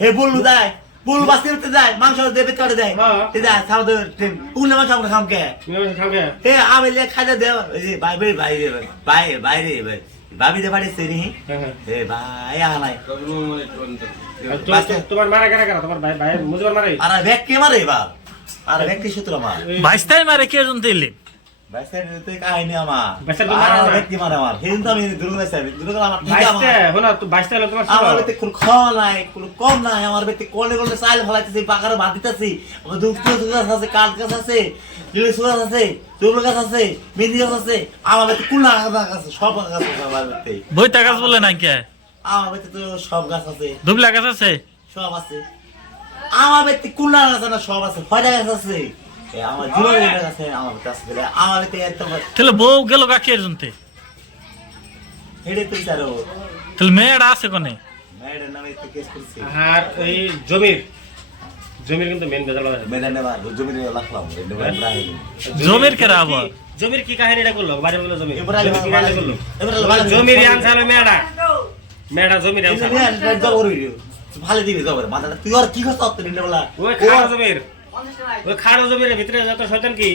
হে বললু যায় বললু বাস্তি করতে যায় মাংস দেবে কাটে দেয় তে যায় খাও দে উল্লে মাংস আমরা খামকে হে আমি লে খাইতে দে এই যে ভাই ভাই ভাই রে ভাই ভাই রে ভাই ভাবি দে বাড়ি সেরি হে ভাই আলাই তোমার মারা কেন কেন তোমার ভাই ভাই মুজবার মারে আরে ব্যাগ কে মারে বা আরে ব্যাগ কি সূত্র মার বাইস্তাই মারে কে জন দিলি বাইস্তাই তো কাহিনী আমার বাইস্তাই তো মারা না ব্যাগ কি মারে আমার হেন তো আমি দুর্গা সাহেব দুর্গা আমার ঠিক আমার বাইস্তাই হনা তো বাইস্তাই তোমার আমার বেতে কোন খাওয়া নাই কোন কম নাই আমার বেতে কোলে কোলে চাইল ফলাইতেছি পাকারে ভাত দিতেছি আমার দুধ গাছ আছে কাঠ গাছ আছে লিলি গাছ আছে দুবলা গাছ আছে মেহেন্দি গাছ আছে আমার বেতে কুলা গাছ আছে সব গাছ আছে আমার বেতে বইতা গাছ বলে না কে আমার বেতে তো সব গাছ আছে দুবলা গাছ আছে সব আছে আমার বেতে কুলা গাছ না সব আছে ফয়দা গাছ আছে আমার জীবনের গাছ আছে আমার কাছে বলে আমার বেতে এত তাহলে বউ গেল কাকে জনতে হেডে তুই চারো তাহলে মেয়েটা আছে কোনে মেয়ের নামে তো কেস করছি আর এই জমির কিন্তু মেন বেজাল আছে মেয়ের নামে জমির লাখলাম ইব্রাহিম জমির কেরা আবার জমির কি কাহিনীটা করলো বাড়ি বলে জমি ইব্রাহিম কি কাহিনী করলো ইব্রাহিম জমির আনসার মেয়েটা জমির আনসার ভালো দিবি জবর মাথাটা তুই আর কি করছ তো নিলে বলা ওই খাড়ো জমির ভিতরে যত শয়তান কি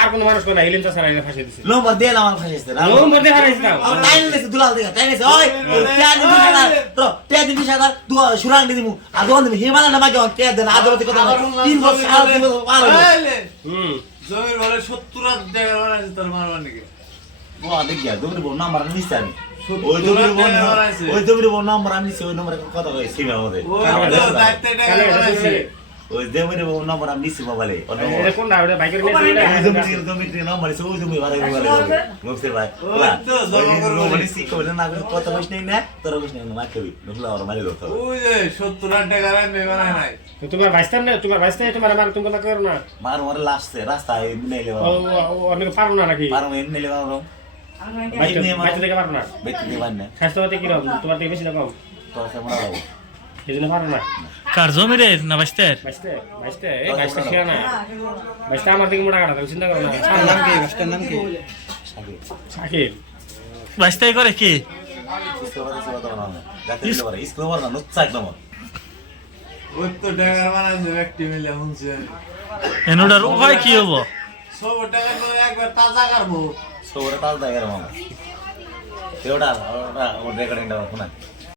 আর কোন মানুষ না ইলিম তাছাড়া এটা ফাঁসি দিছে নম্বর দে না আমার ফাঁসিছে না নম্বর দিয়ে হারাইছ না আমার টাইম দিছে দুলাল দেখা টাইম দিছে ওই ত্যাগ দিবি না তো ত্যাগ দিবি সাদা দুয়া সুরাং দিমু আদন দিবি হিমালয় না বাকি ত্যাগ দেন আদরতে কথা 3 বছর সারা দিন পার জমির বলে 70 টাকা বানাইছে তোর মারবার নাকি ও দেখ গিয়া জমির বউ নাম্বার নিছে আমি ওই জমির বউ নাম্বার নিছে ওই নম্বরে কথা কই সিমা আমাদের ওই জমির বউ নাম্বার আমি নিছি মোবাইলে এটা কোন না ওটা বাইকের নিয়ে জমির নাম্বার আছে ওই জমি ভাড়া করে মুফসির ভাই ওই নিছি কই না কথা কইছ না তোর কইছ না মা কবি নখলা আর মারি দাও ওই যে 70 টাকা রে মেবানা নাই তোমার বাইস্তার না তোমার বাইস্তাই তোমার আমার তুমি কথা করো না মার মার লাস্টে রাস্তায় নেলে ও অনেক পারো না নাকি পারো নেলে পারো বাইস্তা থেকে পারো না বেটি দিবান না স্বাস্থ্যপাতি কি রকম তোমার থেকে বেশি না কম তোর সে মরা যাবে এই জন্য পারো না কার জমিরে না বাইস্তার বাইস্তা ছিল না বাইস্তা আমার থেকে মোটা কাটা তুমি চিন্তা করো না নাম কি বাইস্তার নাম কি শাকিব বাইস্তাই করে কি স্কুল না নুচ্ছা একদম 70 টাকা বানাইছে ব্যক্তি মিলে হুনছে এনোডার উপায় কি হবো 100 টাকা তো একবার তাজা করব সবরে তাল দাগের মামা তেওটা ওটা রেকর্ডিংটা শোনা